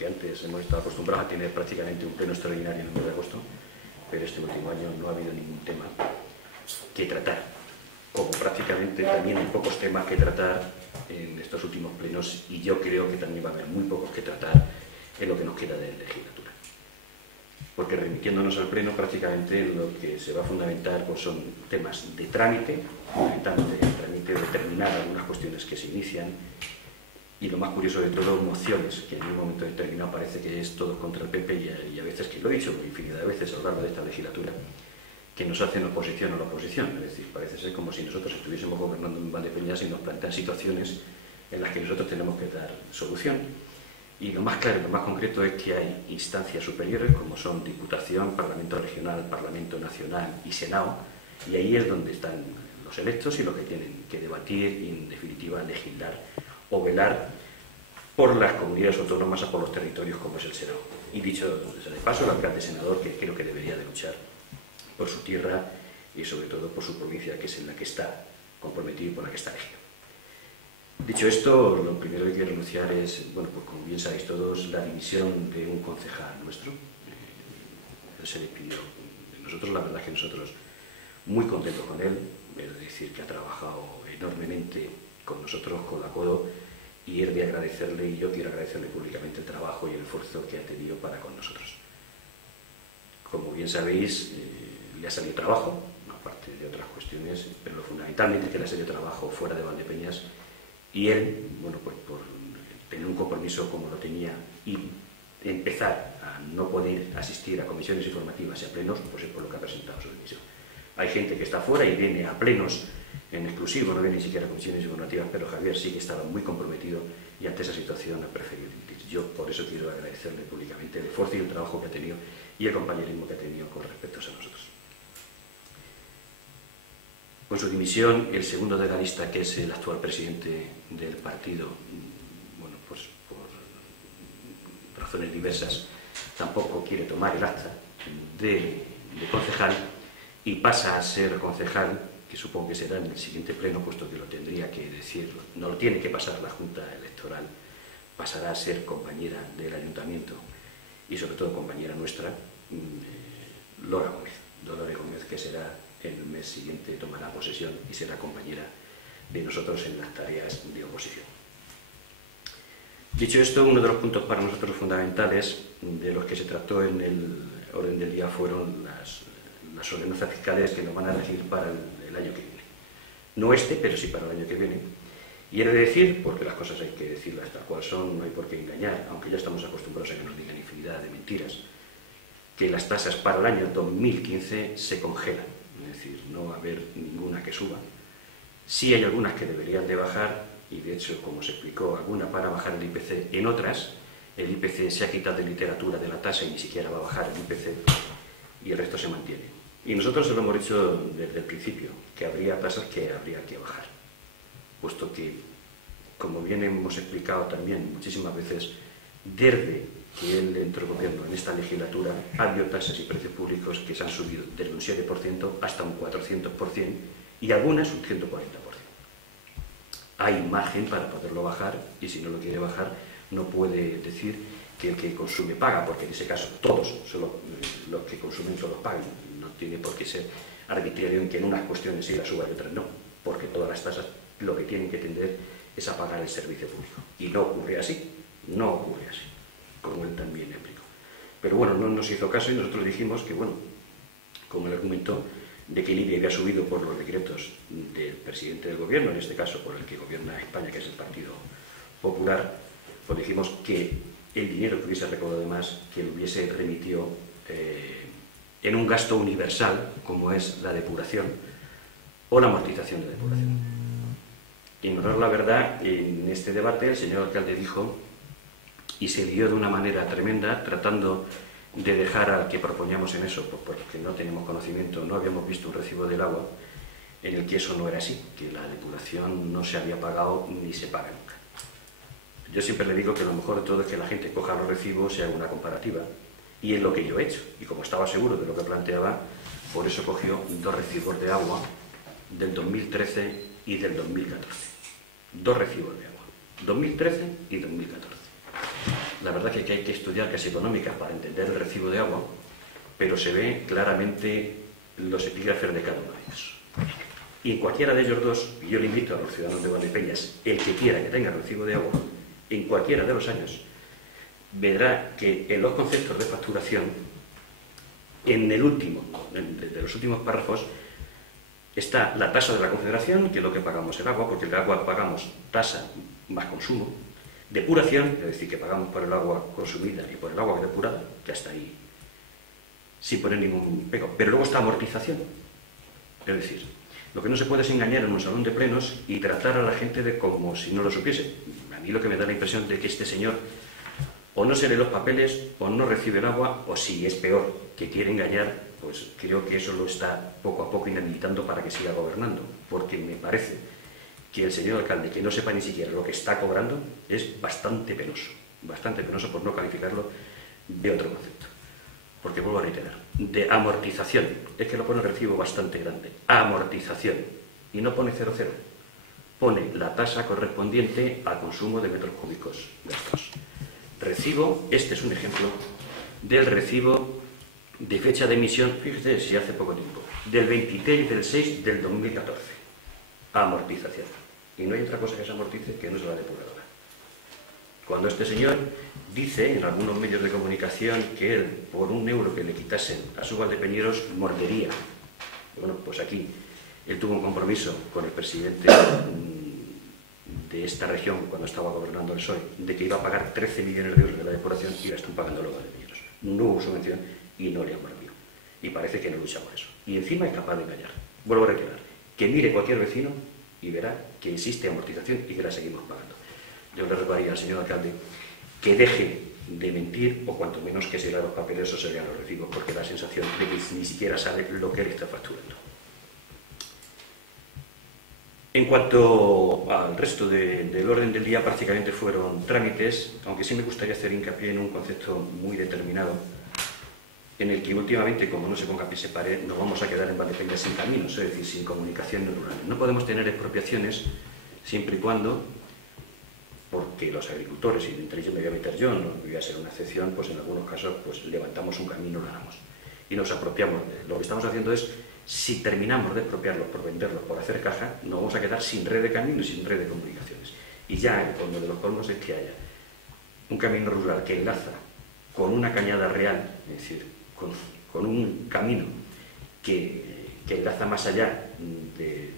porque antes hemos estado acostumbrados a tener prácticamente un pleno extraordinario en el mes de agosto, pero este último año no ha habido ningún tema que tratar, como prácticamente también hay pocos temas que tratar en estos últimos plenos, y yo creo que también va a haber muy pocos que tratar en lo que nos queda de legislatura. Porque remitiéndonos al pleno, prácticamente lo que se va a fundamentar pues son temas de trámite, fundamentalmente el trámite de terminar algunas cuestiones que se inician, y lo más curioso de todo, mociones, que en un momento determinado parece que es todo contra el PP, y a veces, que lo he dicho infinidad de veces a lo largo de esta legislatura, que nos hacen oposición a la oposición. Es decir, parece ser como si nosotros estuviésemos gobernando en Valdepeñas y nos plantean situaciones en las que nosotros tenemos que dar solución. Y lo más claro, lo más concreto es que hay instancias superiores como son Diputación, Parlamento Regional, Parlamento Nacional y Senado, y ahí es donde están los electos y los que tienen que debatir y, en definitiva, legislar o velar por las comunidades autónomas o por los territorios como es el Senado. Y dicho de paso, el alcalde senador, que creo que debería de luchar por su tierra y sobre todo por su provincia, que es en la que está comprometido y por la que está elegido. Dicho esto, lo primero que quiero anunciar es, bueno, pues como bien sabéis todos, la dimisión de un concejal nuestro. Él se despidió. Nosotros, la verdad es que nosotros muy contentos con él, es decir, que ha trabajado enormemente con nosotros, con la CODO, y es de agradecerle, y yo quiero agradecerle públicamente el trabajo y el esfuerzo que ha tenido para con nosotros. Como bien sabéis, le ha salido trabajo, aparte de otras cuestiones, pero fundamentalmente que le ha salido trabajo fuera de Valdepeñas, y él, bueno, pues por tener un compromiso como lo tenía y empezar a no poder asistir a comisiones informativas y a plenos, pues es por lo que ha presentado su dimisión. Hay gente que está fuera y viene a plenos en exclusivo, no viene ni siquiera a comisiones informativas, pero Javier sí que estaba muy comprometido y ante esa situación ha preferido dimitir. Yo por eso quiero agradecerle públicamente el esfuerzo y el trabajo que ha tenido y el compañerismo que ha tenido con respecto a nosotros. Con su dimisión, el segundo de la lista, que es el actual presidente del partido, bueno, pues por razones diversas, tampoco quiere tomar el acta de concejal y pasa a ser concejal, que supongo que será en el siguiente pleno, puesto que lo tendría que decir, no lo tiene que pasar la Junta Electoral, pasará a ser compañera del Ayuntamiento y sobre todo compañera nuestra, Dolores Gómez, que será el mes siguiente, tomará posesión y será compañera de nosotros en las tareas de oposición. Dicho esto, uno de los puntos para nosotros fundamentales de los que se trató en el orden del día fueron las ordenanzas fiscales que nos van a regir para el año que viene. No este, pero sí para el año que viene. Y he de decir, porque las cosas hay que decirlas tal cual son, no hay por qué engañar, aunque ya estamos acostumbrados a que nos digan infinidad de mentiras, que las tasas para el año 2015 se congelan. Es decir, no va a haber ninguna que suba. Sí hay algunas que deberían de bajar, y de hecho, como se explicó, alguna para bajar el IPC. En otras, el IPC se ha quitado de literatura de la tasa y ni siquiera va a bajar el IPC, y el resto se mantiene. Y nosotros se lo hemos dicho desde el principio, que habría tasas que habría que bajar, puesto que, como bien hemos explicado también muchísimas veces, desde que él entró al gobierno en esta legislatura, ha habido tasas y precios públicos que se han subido desde un 7% hasta un 400% y algunas un 140%. Hay margen para poderlo bajar, y si no lo quiere bajar, no puede decir que el que consume paga, porque en ese caso todos, solo los que consumen solo pagan. No tiene por qué ser arbitrario en que en unas cuestiones sí las suba y otras no, porque todas las tasas lo que tienen que tender es a pagar el servicio público. Y no ocurre así, como él también explicó. Pero bueno, no nos hizo caso y nosotros dijimos que, bueno, como el argumento de que el IBI había subido por los decretos del presidente del gobierno, en este caso por el que gobierna España, que es el Partido Popular, pues dijimos que el dinero que hubiese recaudado de más, que lo hubiese remitido en un gasto universal, como es la depuración o la amortización de depuración. Y en honor a la verdad, en este debate el señor alcalde dijo, y se dio de una manera tremenda, tratando de dejar al que proponíamos en eso, porque no teníamos conocimiento, no habíamos visto un recibo del agua, en el que eso no era así, que la depuración no se había pagado ni se paga nunca. Yo siempre le digo que lo mejor de todo es que la gente coja los recibos y haga una comparativa, y es lo que yo he hecho, y como estaba seguro de lo que planteaba, por eso cogió 2 recibos de agua del 2013 y del 2014. 2 recibos de agua, 2013 y 2014. la verdad que hay que estudiar casi económicas para entender el recibo de agua, pero se ve claramente los epígrafes de cada uno de ellos. Y en cualquiera de ellos dos, yo le invito a los ciudadanos de Valdepeñas, el que quiera que tenga recibo de agua, en cualquiera de los años, verá que en los conceptos de facturación, en el último, de los últimos párrafos, está la tasa de la Confederación, que es lo que pagamos el agua, porque el agua pagamos tasa más consumo, depuración, es decir, que pagamos por el agua consumida y por el agua depurada, que hasta ahí sin poner ningún pego. Pero luego está amortización, es decir, lo que no se puede es engañar en un salón de plenos y tratar a la gente de como si no lo supiese. A mí lo que me da la impresión de que este señor o no se lee los papeles, o no recibe el agua, o si es peor, que quiere engañar, pues creo que eso lo está poco a poco inhabilitando para que siga gobernando, porque me parece que el señor alcalde, que no sepa ni siquiera lo que está cobrando, es bastante penoso por no calificarlo de otro concepto. Porque vuelvo a reiterar, de amortización, es que lo pone recibo bastante grande, amortización, y no pone 0,0, pone la tasa correspondiente al consumo de metros cúbicos gastos. Recibo, este es un ejemplo del recibo de fecha de emisión, fíjese si hace poco tiempo, del 23/6 del 2014, amortización. Y no hay otra cosa que se amortice que no es la depuradora. Cuando este señor dice en algunos medios de comunicación que él, por €1 que le quitasen a su Valdepeñeros, mordería. Bueno, pues aquí él tuvo un compromiso con el presidente de esta región, cuando estaba gobernando el PSOE, de que iba a pagar 13 millones de euros de la depuración y la están pagando los valdepeñeros. No hubo subvención y no le han mordido. Y parece que no lucha por eso. Y encima es capaz de engañar. Vuelvo a reiterar, que mire cualquier vecino y verá que existe amortización y que la seguimos pagando. Yo le recordaría al señor alcalde que deje de mentir, o cuanto menos que se lea los papeles o se lean los recibos, porque da la sensación de que ni siquiera sabe lo que él está facturando. En cuanto al resto del orden del día, prácticamente fueron trámites, aunque sí me gustaría hacer hincapié en un concepto muy determinado, en el que últimamente, como no se ponga pie se pare, nos vamos a quedar en Valdepeñas sin caminos, es decir, sin comunicación rural. No podemos tener expropiaciones siempre y cuando, porque los agricultores, y entre ellos me voy a meter yo, no voy a ser una excepción, pues en algunos casos pues levantamos un camino, lo ganamos y nos apropiamos. Lo que estamos haciendo es, si terminamos de expropiarlos por venderlos, por hacer caja, nos vamos a quedar sin red de caminos y sin red de comunicaciones. Y ya el colmo de los colmos es que haya un camino rural que enlaza con una cañada real, es decir, con un camino que enlaza más allá del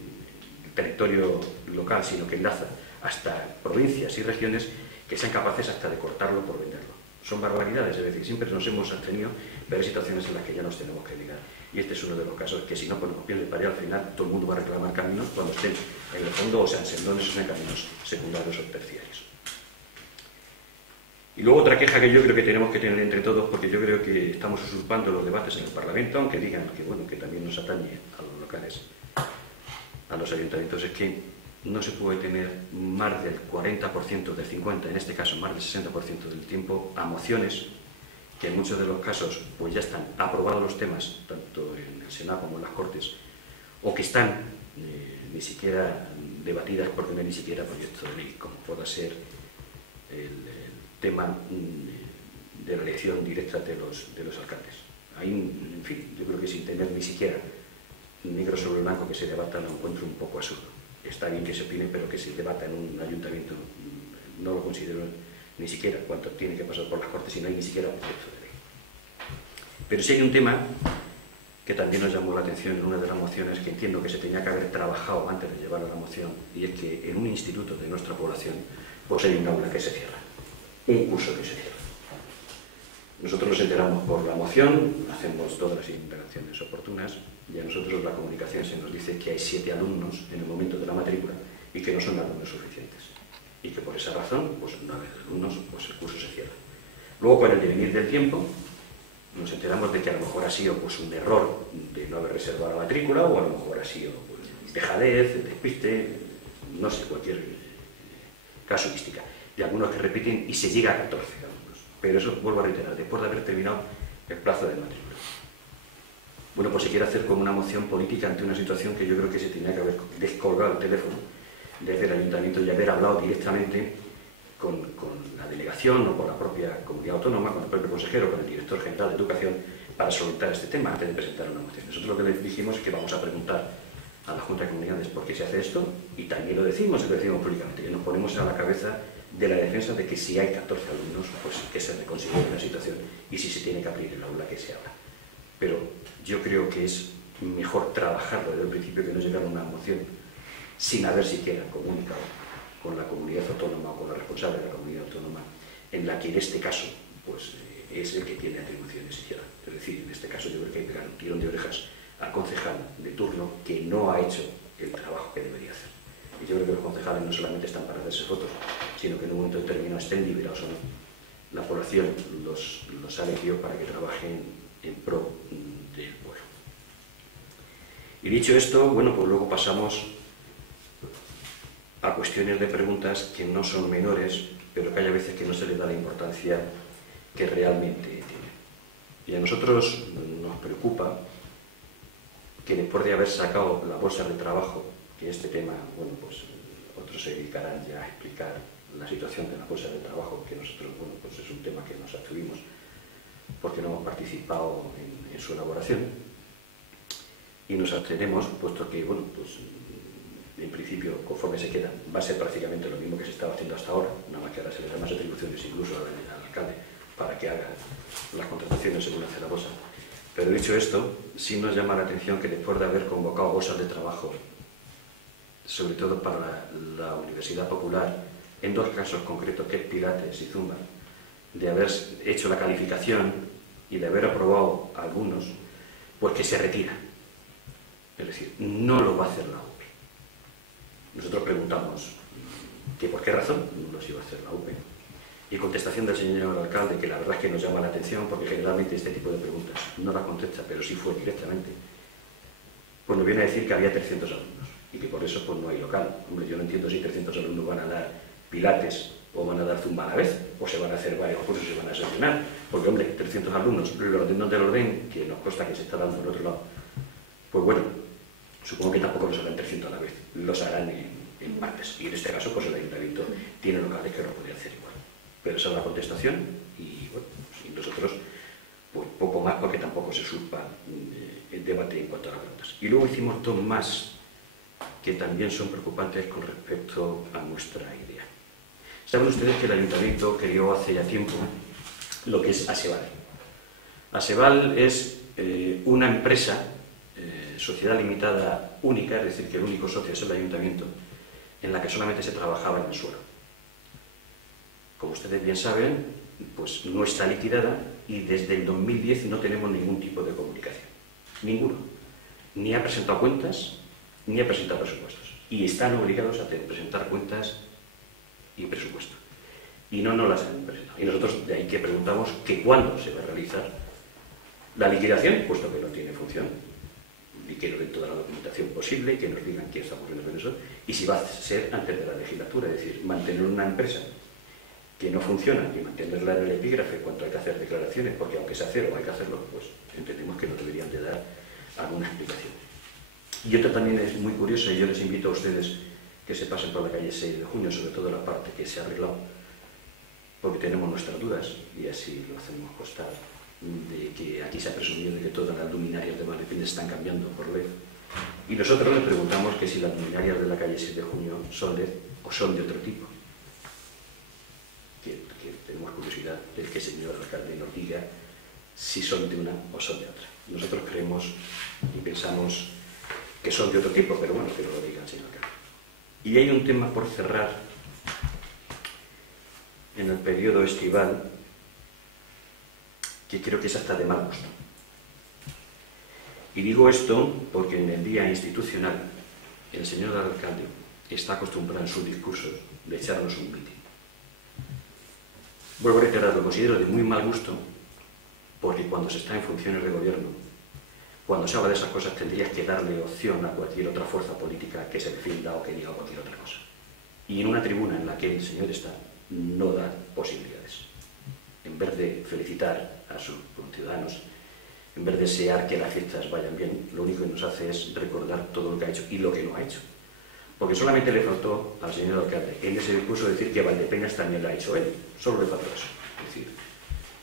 territorio local, sino que enlaza hasta provincias y regiones, que sean capaces hasta de cortarlo por venderlo. Son barbaridades, es decir, siempre nos hemos abstenido, pero hay situaciones en las que ya nos tenemos que ligar. Y este es uno de los casos que, si no ponemos pie de pared, al final todo el mundo va a reclamar caminos cuando estén en el fondo, o sean sendones o sean caminos secundarios o terciarios. Y luego otra queja que yo creo que tenemos que tener entre todos, porque yo creo que estamos usurpando los debates en el Parlamento, aunque digan que, bueno, que también nos atañe a los locales, a los ayuntamientos, es que no se puede tener más del 40%, del 50%, en este caso más del 60% del tiempo, a mociones que en muchos de los casos pues ya están aprobados los temas, tanto en el Senado como en las Cortes, o que están ni siquiera debatidas porque no hay ni siquiera proyecto de ley, como pueda ser el tema de la elección directa de los alcaldes. Hay, en fin, yo creo que sin tener ni siquiera negro sobre blanco que se debata, lo encuentro un poco absurdo. Está bien que se opine, pero que se debata en un ayuntamiento no lo considero ni siquiera cuánto tiene que pasar por las Cortes y no hay ni siquiera un proyecto de ley. Pero sí hay un tema que también nos llamó la atención en una de las mociones, que entiendo que se tenía que haber trabajado antes de llevar a la moción, y es que en un instituto de nuestra población pues hay un aula que se cierra, un curso que se cierra. Nosotros nos enteramos por la moción, hacemos todas las intervenciones oportunas, y a nosotros la comunicación se nos dice que hay 7 alumnos en el momento de la matrícula y que no son alumnos suficientes. Y que por esa razón, pues una vez alumnos, pues el curso se cierra. Luego, con el devenir del tiempo, nos enteramos de que a lo mejor ha sido pues un error de no haber reservado la matrícula, o a lo mejor ha sido pues, dejadez, despiste, no sé, cualquier casuística. De algunos que repiten y se llega a 14 alumnos. Pero eso, vuelvo a reiterar, después de haber terminado el plazo de matrícula. Bueno, pues se quiere hacer como una moción política ante una situación que yo creo que se tenía que haber descolgado el teléfono desde el ayuntamiento y haber hablado directamente la delegación o con la propia comunidad autónoma, con el propio consejero, con el director general de Educación, para solventar este tema antes de presentar una moción. Nosotros lo que le dijimos es que vamos a preguntar a la Junta de Comunidades por qué se hace esto, y también lo decimos públicamente, que nos ponemos a la cabeza de la defensa de que si hay 14 alumnos, pues que se reconsidere la situación, y si se tiene que abrir el aula, que se abra. Pero yo creo que es mejor trabajarlo desde el principio que no llegar a una moción sin haber siquiera comunicado con la comunidad autónoma o con la responsable de la comunidad autónoma, en la que en este caso pues, es el que tiene atribuciones siquiera. Es decir, en este caso yo creo que hay que pegar un tirón de orejas al concejal de turno que no ha hecho el trabajo que debería hacer. Y yo creo que los concejales no solamente están para hacerse fotos, sino que en un momento determinado, estén liberados o no, la población los ha elegido para que trabajen en pro del pueblo. Y dicho esto, bueno, pues luego pasamos a cuestiones de preguntas que no son menores, pero que hay a veces que no se les da la importancia que realmente tienen. Y a nosotros nos preocupa que después de haber sacado la bolsa de trabajo, que este tema, bueno, pues otros se dedicarán ya a explicar la situación de la bolsa de trabajo, que nosotros, bueno, pues es un tema que nos abstuvimos porque no hemos participado en su elaboración, y nos abstenemos, puesto que, bueno, pues en principio, conforme se queda, va a ser prácticamente lo mismo que se estaba haciendo hasta ahora, nada más que ahora se le da más atribuciones incluso al alcalde para que haga las contrataciones según hace la bolsa. Pero dicho esto, sí nos llama la atención que después de haber convocado bolsas de trabajo, sobre todo para la Universidad Popular, en dos casos concretos, que es Pilates y Zumba, de haber hecho la calificación y de haber aprobado algunos, pues que se retira. Es decir, no lo va a hacer la UPE. Nosotros preguntamos que por qué razón no los iba a hacer la UPE. Y contestación del señor alcalde, que la verdad es que nos llama la atención, porque generalmente este tipo de preguntas no las contesta, pero sí fue directamente, pues nos viene a decir que había 300 alumnos y que por eso pues no hay local. Hombre, yo no entiendo si 300 alumnos van a dar Pilates o van a dar Zumba a la vez, o se van a hacer varios cursos y se van a seleccionar, porque hombre, 300 alumnos, lo ordeno del orden, que nos consta que se está dando al otro lado, pues bueno, supongo que tampoco los harán 300 a la vez, los harán en partes, y en este caso pues el ayuntamiento tiene locales que lo podría hacer igual. Pero esa es la contestación, y bueno, pues, y nosotros pues poco más, porque tampoco se surpa el debate en cuanto a las preguntas. Y luego hicimos dos más que también son preocupantes con respecto a nuestra idea. Saben ustedes que el ayuntamiento creó hace ya tiempo lo que es ASEVAL. ASEVAL es una empresa, sociedad limitada única, es decir, que el único socio es el ayuntamiento, en la que solamente se trabajaba en el suelo. Como ustedes bien saben, pues no está liquidada y desde el 2010 no tenemos ningún tipo de comunicación. Ninguno. Ni ha presentado cuentas, ni ha presentado presupuestos. Y están obligados a presentar cuentas y presupuesto. Y no nos las han presentado. Y nosotros de ahí que preguntamos que cuándo se va a realizar la liquidación, puesto que no tiene función, y que nos den toda la documentación posible, y que nos digan quién está funcionando con eso, y si va a ser antes de la legislatura, es decir, mantener una empresa que no funciona y mantenerla en el epígrafe cuando hay que hacer declaraciones, porque aunque sea cero hay que hacerlo, pues entendemos que nos deberían de dar alguna explicación. Y otra también es muy curiosa, y yo les invito a ustedes que se pasen por la calle 6 de junio, sobre todo la parte que se ha arreglado, porque tenemos nuestras dudas, y así lo hacemos constar, de que aquí se ha presumido de que todas las luminarias de Malepines están cambiando por LED, y nosotros les preguntamos que si las luminarias de la calle 6 de junio son LED o son de otro tipo. Que tenemos curiosidad del que el señor alcalde nos diga si son de una o son de otra. Nosotros creemos y pensamos que son de otro tipo, pero bueno, que no lo diga el señor alcalde. Y hay un tema por cerrar en el periodo estival que creo que es hasta de mal gusto. Y digo esto porque en el día institucional el señor alcalde está acostumbrado en sus discursos de echarnos un mitin. Vuelvo a reiterar, lo considero de muy mal gusto, porque cuando se está en funciones de gobierno, cuando se habla de esas cosas, tendrías que darle opción a cualquier otra fuerza política que se defienda o que diga cualquier otra cosa. Y en una tribuna en la que el señor está, no da posibilidades. En vez de felicitar a sus ciudadanos, en vez de desear que las fiestas vayan bien, lo único que nos hace es recordar todo lo que ha hecho y lo que no ha hecho. Porque solamente le faltó al señor alcalde en ese discurso decir que Valdepeñas también lo ha hecho él. Solo le faltó eso. Es decir,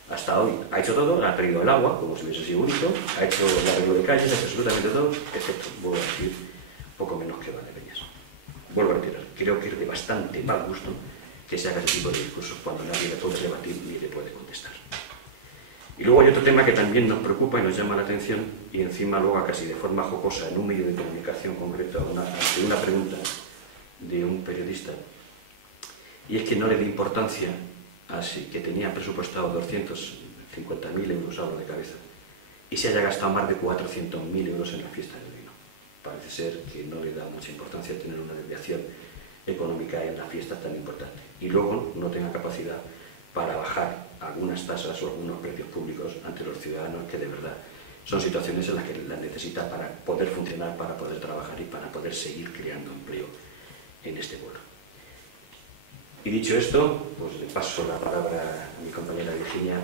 hasta hoy ha hecho todo, ha traído el agua, como si hubiese sido único, ha hecho el arreglo de calles, ha hecho absolutamente todo, excepto, vuelvo a decir, poco menos que Valdepeñas. Vuelvo a retirar, creo que es de bastante mal gusto que se haga ese tipo de discursos cuando nadie le puede debatir ni le puede contestar. Y luego hay otro tema que también nos preocupa y nos llama la atención, y encima luego casi de forma jocosa en un medio de comunicación concreto, ante una pregunta de un periodista, y es que no le dé importancia así que tenía presupuestado 250.000 euros, hablo de cabeza, y se haya gastado más de 400.000 euros en la fiesta del vino. Parece ser que no le da mucha importancia tener una desviación económica en la fiesta tan importante. Y luego no tenga capacidad para bajar algunas tasas o algunos precios públicos ante los ciudadanos que de verdad son situaciones en las que las necesita para poder funcionar, para poder trabajar y para poder seguir creando empleo en este pueblo. Y dicho esto, pues le paso la palabra a mi compañera Virginia,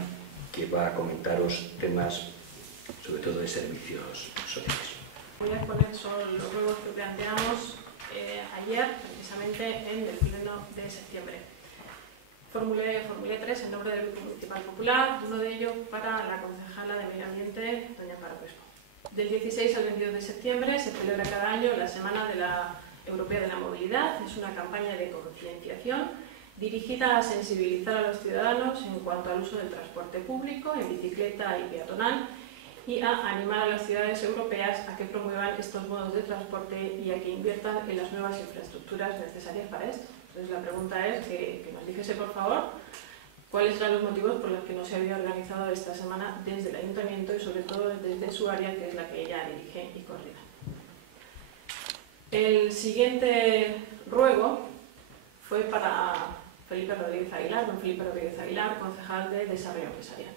que va a comentaros temas, sobre todo de servicios sociales. Voy a exponer son los nuevos que planteamos ayer, precisamente en el pleno de septiembre. Formulé 3 en nombre del Grupo Municipal Popular, uno de ellos para la concejala de Medio Ambiente, doña Amparo Crespo. Del 16 al 22 de septiembre se celebra cada año la Semana de la Europea de la Movilidad. Es una campaña de concienciación dirigida a sensibilizar a los ciudadanos en cuanto al uso del transporte público, en bicicleta y peatonal, y a animar a las ciudades europeas a que promuevan estos modos de transporte y a que inviertan en las nuevas infraestructuras necesarias para esto. Entonces la pregunta es que nos dijese, por favor, cuáles eran los motivos por los que no se había organizado esta semana desde el Ayuntamiento y sobre todo desde su área, que es la que ella dirige y coordina. El siguiente ruego fue para Felipe Rodríguez Aguilar, don Felipe Rodríguez Aguilar, concejal de Desarrollo Empresarial.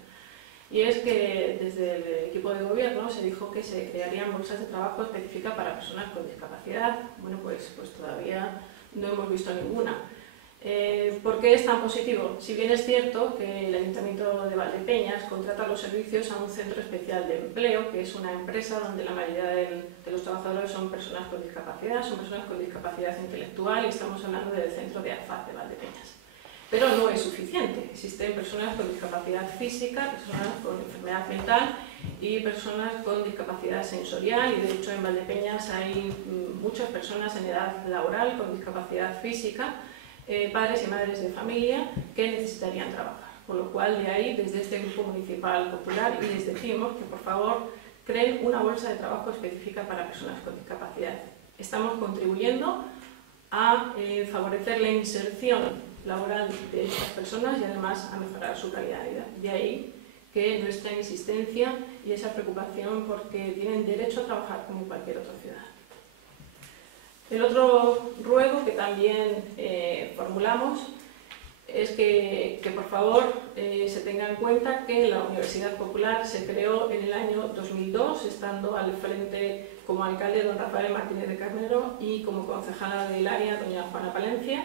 Y es que desde el equipo de gobierno se dijo que se crearían bolsas de trabajo específicas para personas con discapacidad. Bueno, pues todavía no hemos visto ninguna. ¿Por qué es tan positivo? Si bien es cierto que el Ayuntamiento de Valdepeñas contrata los servicios a un centro especial de empleo, que es una empresa donde la mayoría de los trabajadores son personas con discapacidad intelectual, y estamos hablando del centro de AFAD de Valdepeñas. Pero no es suficiente. Existen personas con discapacidad física, personas con enfermedad mental y personas con discapacidad sensorial, y de hecho en Valdepeñas hay muchas personas en edad laboral con discapacidad física, padres y madres de familia que necesitarían trabajar. Por lo cual, de ahí, desde este Grupo Municipal Popular, y les decimos que por favor creen una bolsa de trabajo específica para personas con discapacidad. Estamos contribuyendo a favorecer la inserción laboral de estas personas y además a mejorar su calidad de vida. De ahí que nuestra insistencia y esa preocupación porque tienen derecho a trabajar como cualquier otro ciudadano. El otro ruego que también formulamos es que por favor se tenga en cuenta que la Universidad Popular se creó en el año 2002, estando al frente como alcalde don Rafael Martínez de Carnero y como concejala del área doña Juana Palencia.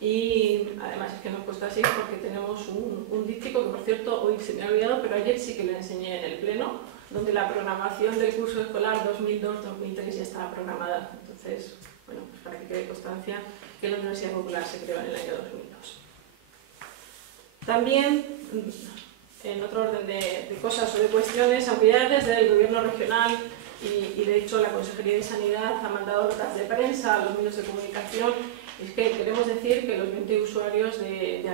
Y además es que nos cuesta así porque tenemos un díptico que, por cierto, hoy se me ha olvidado, pero ayer sí que lo enseñé en el pleno, donde la programación del curso escolar 2002-2003 ya estaba programada. Entonces, bueno, pues para que quede constancia que la Universidad Popular se creó en el año 2002. También, en otro orden de cosas o de cuestiones, aunque ya desde el Gobierno regional y de hecho la Consejería de Sanidad ha mandado notas de prensa a los medios de comunicación, es que queremos decir que los 20 usuarios de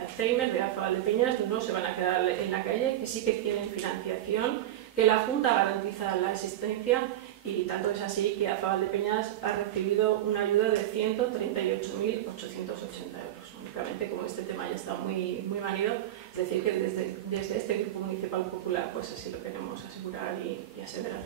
Alzheimer, de AFA Valdepeñas, no se van a quedar en la calle, que sí que tienen financiación, que la Junta garantiza la asistencia, y tanto es así que AFA Valdepeñas ha recibido una ayuda de 138.880 euros. Únicamente, como este tema ya está muy manido, es decir, que desde este Grupo Municipal Popular pues así lo queremos asegurar y aseverar.